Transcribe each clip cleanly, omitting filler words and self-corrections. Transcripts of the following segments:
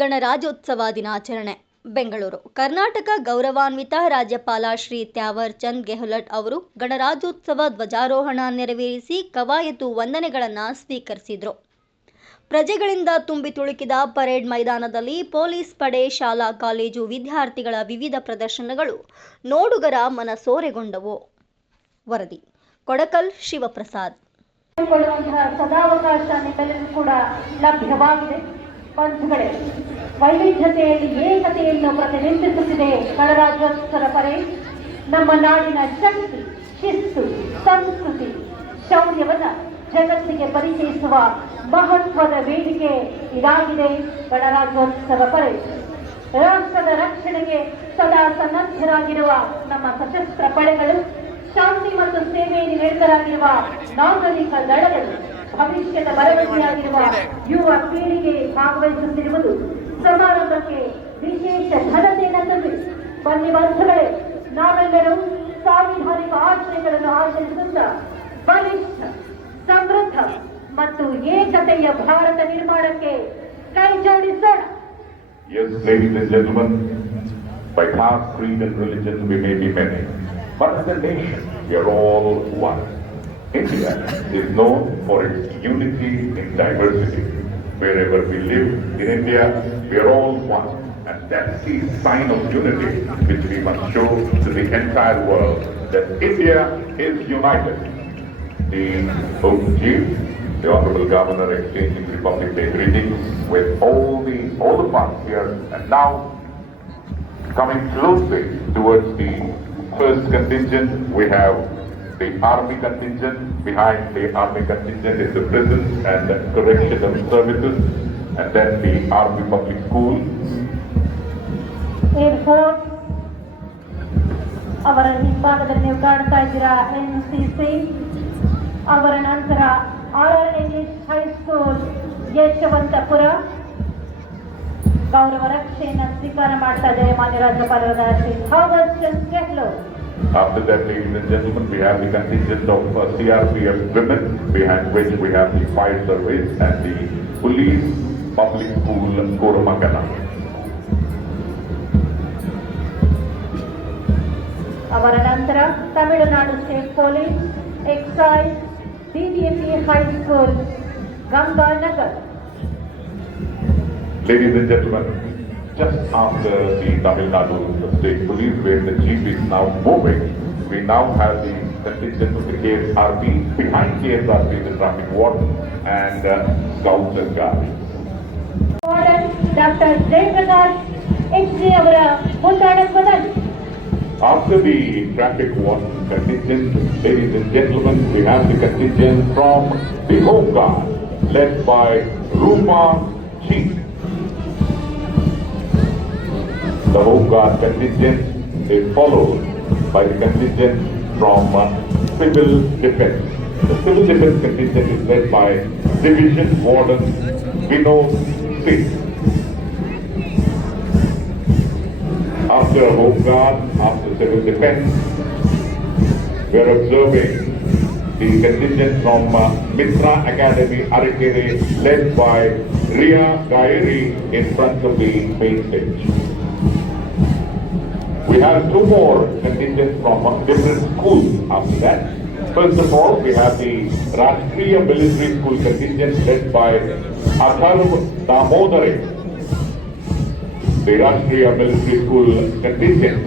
ಗಣರಾಜ್ಯೋತ್ಸವ ದಿನಾಚರಣೆ ಬೆಂಗಳೂರು. ಕರ್ನಾಟಕ ಗೌರವಾನ್ವಿತ ರಾಜ್ಯಪಾಲ ಶ್ರೀ ತ್ಯಾವರ್ ಚಂದ್ ಗೆಹ್ಲೋಟ್ ಅವರು ಗಣರಾಜ್ಯೋತ್ಸವ ಧ್ವಜಾರೋಹಣ ನೆರವೇರಿಸಿ ಕವಾಯತು ವಂದನೆಗಳನ್ನು ಸ್ವೀಕರಿಸಿದರು. ಪ್ರಜೆಗಳಿಂದ ತುಂಬಿ ತುಳುಕಿದ ಪರೇಡ್ ಮೈದಾನದಲ್ಲಿ ಪೊಲೀಸ್ ಪಡೆ, ಶಾಲಾ ಕಾಲೇಜು ವಿದ್ಯಾರ್ಥಿಗಳ ವಿವಿಧ ಪ್ರದರ್ಶನಗಳು ನೋಡುಗರ ಮನಸೂರೆಗೊಂಡವು. ವರದಿ ಕೊಡಕಲ್ ಶಿವಪ್ರಸಾದ್. ಸದಾವಕಾಶ ನಿಮ್ಮೆಲ್ಲರಿಗೂ ಕೂಡ ಲಭ್ಯವಾಗಿದೆ. ಬಂಧುಗಳೇ, ವೈವಿಧ್ಯತೆಯಲ್ಲಿ ಏಕತೆಯನ್ನು ಪ್ರತಿಬಿಂಬಿಸುತ್ತಿದೆ ಗಣರಾಜ್ಯೋತ್ಸವ ಪರೇಡ್. ನಮ್ಮ ನಾಡಿನ ಶಕ್ತಿ, ಶಿಸ್ತು, ಸಂಸ್ಕೃತಿ, ಶೌರ್ಯವನ್ನು ಜಗತ್ತಿಗೆ ಪರಿಚಯಿಸುವ ಮಹತ್ವದ ವೇದಿಕೆ ಇದಾಗಿದೆ ಗಣರಾಜ್ಯೋತ್ಸವ ಪರೇಡ್. ರಾಷ್ಟ್ರದ ರಕ್ಷಣೆಗೆ ಸದಾ ಸನ್ನದ್ಧರಾಗಿರುವ ನಮ್ಮ ಸಶಸ್ತ್ರ ಪಡೆಗಳು, ಶಾಂತಿ ಮತ್ತು ಸೇವೆಯಲ್ಲಿ ನಿರತರಾಗಿರುವ ನಾಗರಿಕ ದಳಗಳು, ಭವಿಷ್ಯದ ಭರವಸೆಯಾಗಿರುವ ಯುವ ಪೀಳಿಗೆ ಭಾಗವಹಿಸುತ್ತಿರುವುದು ಸಮಾರಂಭಕ್ಕೆ ವಿಶೇಷ ಘನತೆಯನ್ನು ತಂದಿದೆ. ಬನ್ನಿ ಬಂಧುಗಳೇ, ನಾವೆಲ್ಲರೂ ಸಾಂವಿಧಾನಿಕ ಆಶಯಗಳನ್ನು ಆಚರಿಸುತ್ತಾ ಬಲಿಷ್ಠ, ಸಮೃದ್ಧ ಮತ್ತು ಏಕತೆಯ ಭಾರತ ನಿರ್ಮಾಣಕ್ಕೆ ಕೈ ಜೋಡಿಸೋಣ. Yes, ladies and gentlemen, by caste, creed and religion we may be many, but as a nation we are all one. India is known for its unity in diversity. Wherever we live in India, we are all one, and that's the sign of unity which we must show to the entire world, that India is united. The Chief, the Honorable Governor, exchanging Republic Day greetings with all the parts here, and now coming closely towards the first contingent, we have the army contingent. Behind the army contingent is the prison and the correctional services, and then the army public school. Airport. ಅವರ ಹಿಂಭಾಗದಲ್ಲಿ ನೀವು ಕಾಣ್ತಾ ಇದ್ದೀರಾ NCC. ಅವರ ನಂತರ RR English high school Yeshwanthpur. ಗೌರವ ರಕ್ಷೆಯನ್ನು ಸ್ವೀಕಾರ ಮಾಡ್ತಾ ಇದ್ದಾರೆ ಮಾನ್ಯ ರಾಜ್ಯಪಾಲರಾದ Shri Thawar Chand Gehlot. After that, ladies and gentlemen, we have the contingent of CRPF women, behind which we have the fire service and the police public school Koramangala. ಅವರ ನಂತರ Tamil Nadu state police, excise, DDP high school Ganganagar. Ladies and gentlemen, just after the Tamil Nadu State Police, where the chief is now moving, we now have the contingent of the KSRP. Behind KSRP, the traffic warden and scouts and guards. Dr. Jayaprakash HG ಅವರ ಮುಂದಾಳತ್ವದಲ್ಲಿ. After the traffic warden contingent, ladies and gentlemen, we have the contingent from the Home Guard, led by Rupa Chief. The Home Guard contingent is followed by the contingent from Civil Defense. The Civil Defense contingent is led by Division Warden Vinod Singh. After Home Guard, after Civil Defense, we are observing the contingent from Mitra Academy, Arikere, led by Ria Gairi in front of the main stage. We have two more contingents from different schools after that. First of all, we have the Rashtriya Military School contingent led by Atharv Damodare. The Rashtriya Military School contingent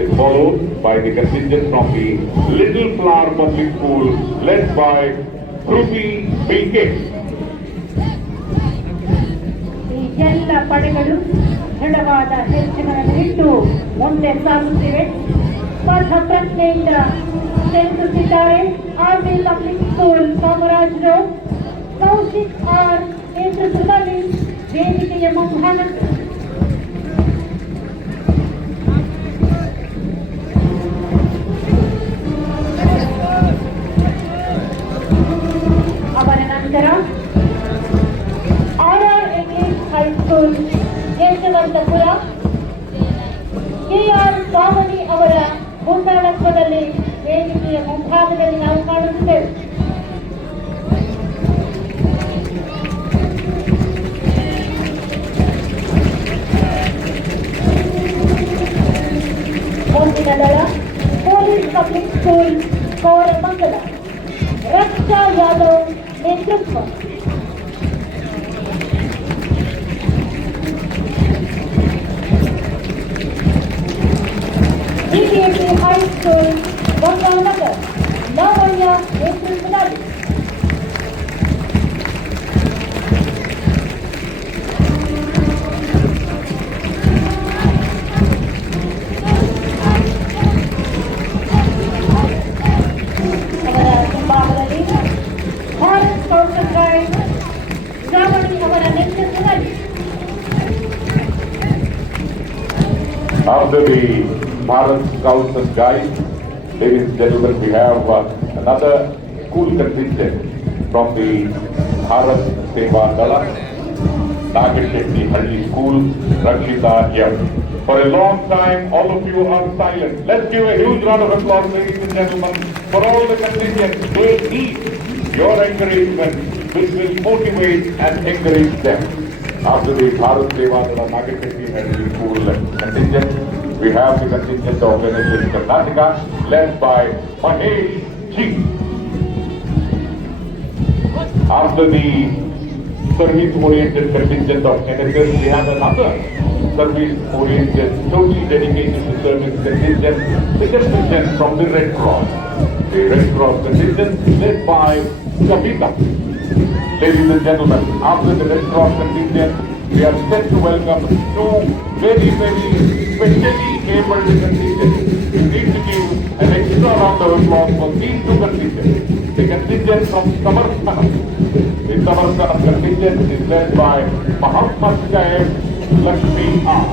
is followed by the contingent from the Little Flower Public School led by Ruby BK. ಈ ಎಲ್ಲ ಪಡೆಗಳು ದೃಢವಾದ ಹೆಜ್ಜೆಗಳನ್ನು ಇಟ್ಟು ಮುಂದೆ ಸಾಗುತ್ತಿವೆ. ಪಥ ಪ್ರಜ್ಞೆಯಿಂದ ಚಲಿಸುತ್ತಿದ್ದಾರೆ. Army public school Kamaraj road, Kaushik R ನೇತೃತ್ವದಲ್ಲಿ ವೇದಿಕೆಯ ಮುಂಭಾಗ. ಅವರ ನಂತರ RR English high school Yeshwantpur, KR Kamani ಅವರ ಮುಂದಾಳತ್ವದಲ್ಲಿ ವೇದಿಕೆಯ ಮುಂಭಾಗದಲ್ಲಿ ನಾವು ಕಾಣುತ್ತೇವೆ. ಮುಂದಿನ ದಳ police public school Koramangala Raksha Yadav ನೇತೃತ್ವ. DKT ಹೈಸ್ಕೂಲ್ ಗಂಗಾನಗರ್ ಲಾವಣ್ಯ ನೇತೃತ್ವದಲ್ಲಿ. ಅವರ ಹಿಂಭಾಗದಲ್ಲಿ Bharat scouts and guides Shravani ಅವರ ನೇತೃತ್ವದಲ್ಲಿ. After the Bharat Scouts and Guides, ladies and gentlemen, we have another school contingent from the Bharat Seva Dala, Nagashetty Halli School, Rakshita Yam. For a long time, all of you are silent. Let's give a huge round of applause, ladies and gentlemen, for all the contingents. They need your encouragement, which will motivate and encourage them. After the Bharat Seva Dala Nagashetty Halli School contingent, we have the contingent of NSS Karnataka, led by Mahesh G. After the service-oriented contingent of NSS, we have another service-oriented, totally dedicated to service contingent, the contingent from the Red Cross. The Red Cross contingent led by Kavita. Ladies and gentlemen, after the Red Cross contingent, we are set to welcome two very, very specially abled contingents. We need to give an extra round of applause for these two contingents. The contingent from Samarthanam. The Samarthanam contingent is led by Muhammad Saib Lakshmi R.